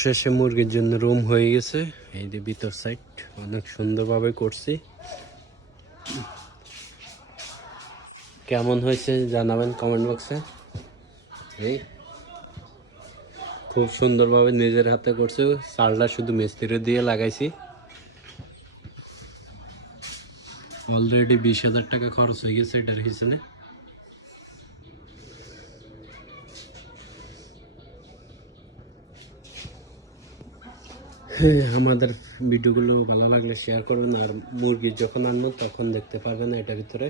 শেষে মুরগির জন্য রুম হয়ে গেছে। এই যে ভিতর সাইড অনেক সুন্দরভাবে করছি। কেমন হয়েছে জানাবেন কমেন্ট বক্সে। এই খুব সুন্দরভাবে নিজের হাতে করছে। চালটা শুধু মিস্ত্রি দিয়ে লাগাইছি। অলরেডি 20,000 টাকা খরচ হয়ে গেছে এটার পিছনে। আমাদের ভিডিওগুলো ভালো লাগলে শেয়ার করবেন, আর মুরগি যখন আনবো তখন দেখতে পারবেন এটার ভিতরে।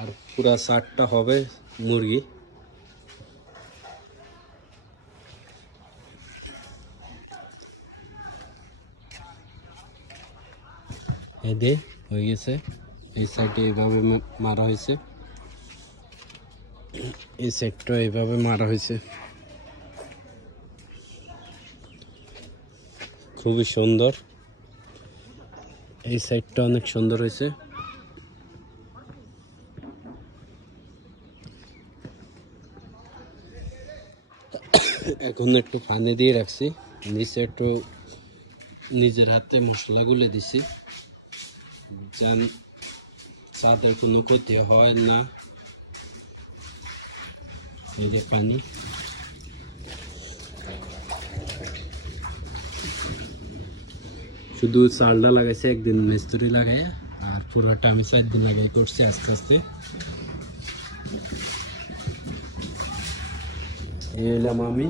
আর পুরা 60টা হবে মুরগি। এই যে হয়ে গেছে। এই সাইডে এইভাবে মারা হয়েছে, এই সাইডটা এইভাবে মারা হয়েছে। খুবই সুন্দর, এই সাইডটা অনেক সুন্দর হয়েছে। এখন একটু পানি দিয়ে রাখছি, নিচে একটু নিজের হাতে মশলা গুলে দিছি, যেন চাঁদের কোনো ক্ষতি হয় না। এই যে পানি, শুধু চালটা লাগাইছে একদিন মিস্ত্রি লাগাই, আর পুরোটা আমি 4 দিন লাগাই করছি আস্তে আস্তে। এলাম আমি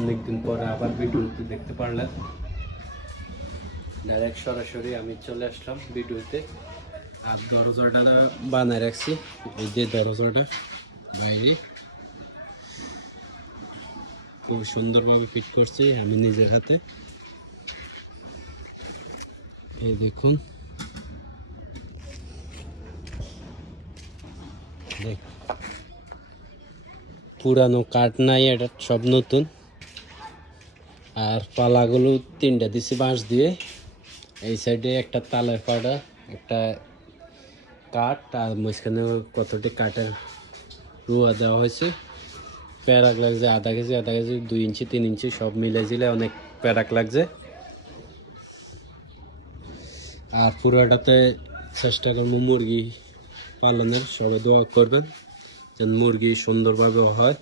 অনেকদিন পরে আবার ভিডিওতে দেখতে পারলাম। ডাইরেক্ট সরাসরি আমি চলে আসলাম ভিডিওতে। আর দরজাটা বানায় রাখছি, এই যে দরজাটা বাইরে খুব সুন্দরভাবে ফিট করছি আমি নিজের হাতে। এই দেখুন, দেখ পুরানো কাঠ নাই, এটা সব নতুন। আর পালাগুলো 3টা দিছি বাঁশ দিয়ে। এই সাইডে একটা তালের পাড়া, একটা কাঠ, আর মাঝখানে কতটি কাঠের রুয়া দেওয়া হয়েছে। প্যারাক লাগছে আধা কেজি 2 ইঞ্চি 3 ইঞ্চি সব মিলে জিলে অনেক প্যারাক লাগছে। আর পুরোটাতে চেষ্টা করবো মুরগি পালনের, সবাই দোয়া করবেন যেন মুরগি সুন্দরভাবে হয়।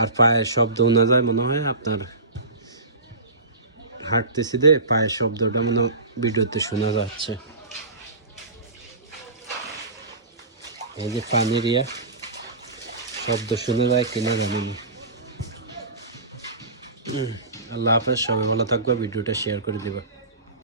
আর পায়ের শব্দ শোনা যায়, মনে হয় আপনার হাঁটতেছি দে পায়ের শব্দটা মনে ভিডিওতে শোনা যাচ্ছে। এই যে পানির শব্দ শুনে যায় কিনা জানি না। আল্লাহ হাফেজ, সবাই ভালো থাকবে, ভিডিওটা শেয়ার করে দিবা।